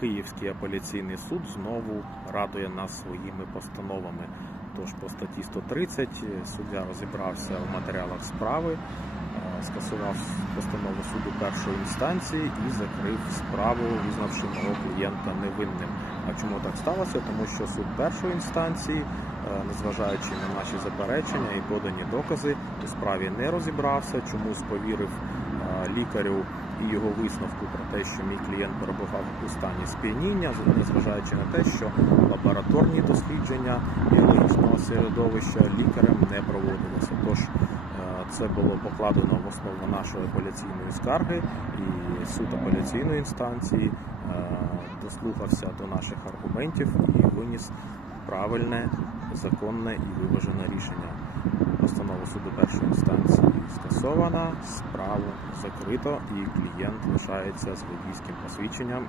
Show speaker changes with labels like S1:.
S1: Київський апеляційний суд знову радує нас своїми постановами. Тож по статті 130 суддя розібрався в матеріалах справи, е, скасував постанову суду першої інстанції і закрив справу, визнавши мого клієнта невинним. А чому так сталося? Тому що суд першої інстанції, е, незважаючи на наші заперечення і подані докази, у справі не розібрався, чомусь повірив е, лікарю і його висновку про те, що мій клієнт перебував у стані сп'яніння, незважаючи на те, що лабораторні дослідження біологічного середовища лікарем не проводилися. Тож е, це було покладено в основу нашої апеляційної скарги, і суд апеляційної інстанції е, дослухався до наших аргументів і виніс правильне, законне і виважене рішення. Постанова суду першої інстанції скасована, справу закрито, і клієнт лишається з водійським посвідченням